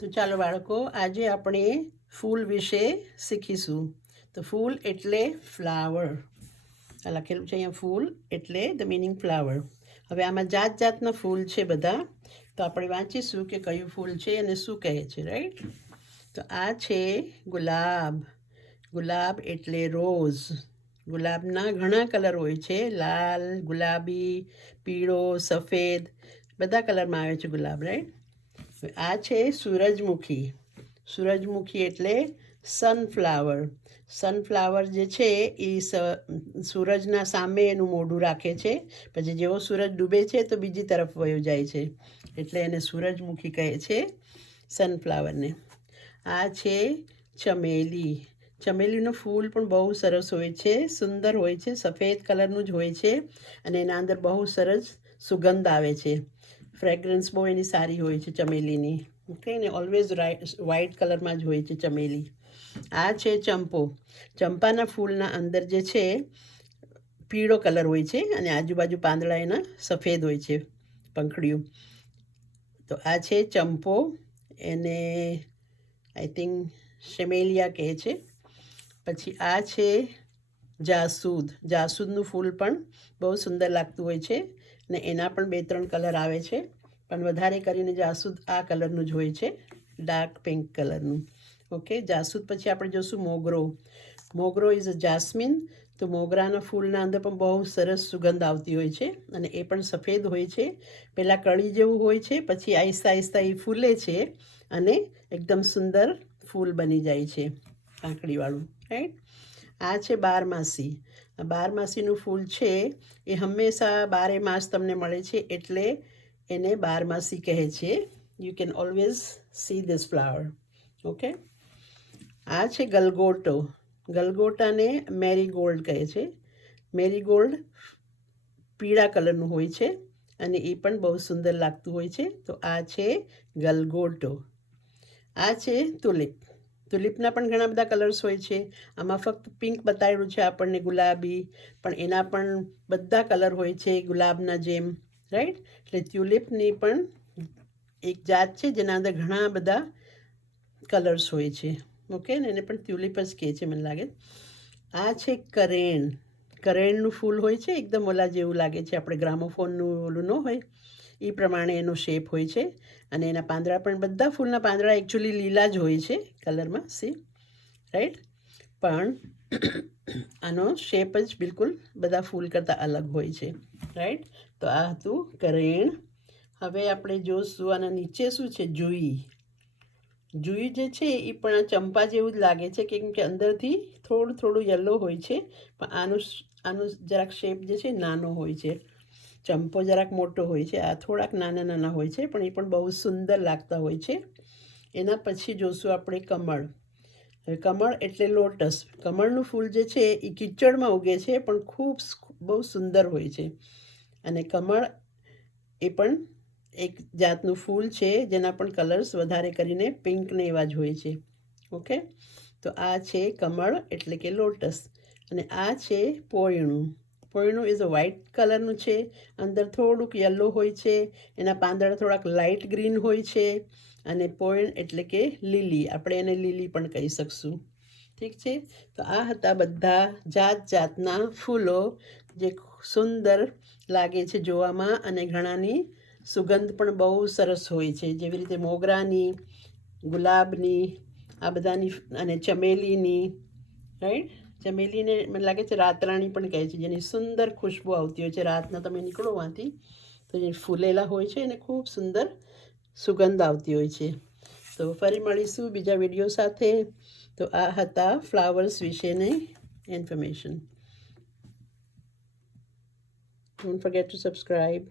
તો ચાલો બાળકો, આજે આપણે ફૂલ વિશે શીખીશું. તો ફૂલ એટલે ફ્લાવર. આ લખેલું છે અહીંયા, ફૂલ એટલે ધ મિનિંગ ફ્લાવર. હવે આમાં જાત જાતના ફૂલ છે બધા, તો આપણે વાંચીશું કે કયું ફૂલ છે અને શું કહે છે, રાઈટ? તો આ છે ગુલાબ. ગુલાબ એટલે રોઝ. ગુલાબના ઘણા કલર હોય છે, લાલ, ગુલાબી, પીળો, સફેદ, બધા કલરમાં આવે છે ગુલાબ, રાઈટ? આ છે સૂરજમુખી. સૂરજમુખી એટલે સનફ્લાવર. સનફ્લાવર જે છે એ સૂરજના સામે એનું મોઢું રાખે છે, પછી જેવો સૂરજ ડૂબે છે તો બીજી તરફ વયો જાય છે, એટલે એને સૂરજમુખી કહે છે, સનફ્લાવરને. આ છે ચમેલી. ચમેલીનું ફૂલ પણ બહુ સરસ હોય છે, સુંદર હોય છે, સફેદ કલરનું જ હોય છે અને એના અંદર બહુ સરસ સુગંધ આવે છે. ફ્રેગ્રન્સ બહુ એની સારી હોય છે ચમેલીની. ઓકે ને, ઓલવેઝ વ્હાઇટ કલરમાં જ હોય છે ચમેલી. આ છે ચંપો. ચંપાના ફૂલના અંદર જે છે પીળો કલર હોય છે અને આજુબાજુ પાંદડા એના સફેદ હોય છે, પંખડીયું. તો આ છે ચંપો, એને આઈ થિંક શેમેલિયા કહે છે. પછી આ છે જાસૂદ. જાસૂદનું ફૂલ પણ બહુ સુંદર લાગતું હોય છે ને એના પણ 2-3 કલર આવે છે, પણ વધારે કરીને જાસૂદ આ કલરનું જ હોય છે, ડાર્ક પિંક કલરનું. ઓકે, જાસૂદ પછી આપણે જોઈશું મોગરો. મોગરો ઇઝ અ જાસ્મિન. તો મોગરાના ફૂલના અંદર પણ બહુ સરસ સુગંધ આવતી હોય છે અને એ પણ સફેદ હોય છે. પહેલાં કળી જેવું હોય છે, પછી આહિસ્તા આહિસ્તા એ ફૂલે છે અને એકદમ સુંદર ફૂલ બની જાય છે, પાંખડીવાળું, રાઈટ? આ છે બારમાસી. બારમાસીનું ફૂલ છે એ હંમેશા 12 માસ તમને મળે છે, એટલે એને બારમાસી કહે છે. You can always see this flower. Okay, આ છે ગલગોટો. ગલગોટાને મેરીગોલ્ડ કહે છે. મેરીગોલ્ડ પીળા કલરનું હોય છે અને એ પણ બહુ સુંદર લાગતું હોય છે. તો આ છે ગલગોટો. આ છે તુલિપ. તુલિપના પણ ઘણા બધા કલર્સ હોય છે. આમાં ફક્ત પિંક બતાવેલું છે આપણને, ગુલાબી, પણ એના પણ બધા કલર હોય છે ગુલાબના જેમ, રાઈટ? એટલે ટ્યુલિપની પણ એક જાત છે જેના અંદર ઘણા બધા કલર્સ હોય છે. ઓકે ને, એને પણ ટ્યુલિપ જ કહે છે મને લાગે. આ છે કરેણ. કરેણનું ફૂલ હોય છે, એકદમ ઓલા જેવું લાગે છે, આપણે ગ્રામોફોનનું ઓલું ન હોય એ પ્રમાણે એનો શેપ હોય છે અને એના પાંદડા પણ, બધા ફૂલના પાંદડા એકચ્યુઅલી લીલા જ હોય છે કલરમાં, સી, રાઈટ? પણ આનો શેપ જ બિલકુલ બધા ફૂલ કરતાં અલગ હોય છે, રાઈટ? તો આ હતું કરેણ. હવે આપણે જોઈશું આના નીચે શું છે, જુઈ. જુઈ જે છે એ પણ આ ચંપા જેવું જ લાગે છે, કેમ કે અંદરથી થોડું થોડું યલો હોય છે, પણ આનું જરાક શેપ જે છે નાનો હોય છે. ચંપો જરાક મોટો હોય છે, આ થોડાક નાના નાના હોય છે, પણ એ પણ બહુ સુંદર લાગતા હોય છે. એના પછી જોઈશું આપણે કમળ. હવે કમળ એટલે લોટસ. કમળનું ફૂલ જે છે એ કીચડમાં ઉગે છે, પણ ખૂબ બહુ સુંદર હોય છે અને કમળ એ પણ એક જાતનું ફૂલ છે જેના પણ કલર્સ વધારે કરીને પિંક ને એવા જ હોય છે. ઓકે, તો આ છે કમળ એટલે કે લોટસ. અને આ છે પોયણું. પોયણું ઇઝ અ વ્હાઇટ કલરનું છે, અંદર થોડુંક યલો હોય છે, એના પાંદડા થોડાક લાઇટ ગ્રીન હોય છે અને પોયણ એટલે કે લીલી, આપણે એને લીલી પણ કહી શકશું. ઠીક છે, તો આ હતા બધા જાત જાતના ફૂલો જે સુંદર લાગે છે જોવામાં અને ઘણાની સુગંધ પણ બહુ સરસ હોય છે, જેવી રીતે મોગરાની, ગુલાબની, આ બધાની, અને ચમેલીની, રાઈટ? ચમેલીને મને લાગે છે રાતરાણી પણ કહે છે, જેની સુંદર ખુશ્બુ આવતી હોય છે. રાતના તમે નીકળો વાંથી તો જે ફૂલેલા હોય છે એને ખૂબ સુંદર સુગંધ આવતી હોય છે. તો ફરી મળીશું બીજા વિડીયો સાથે. તો આ હતા ફ્લાવર્સ વિશેની information. Don't forget two subscribe.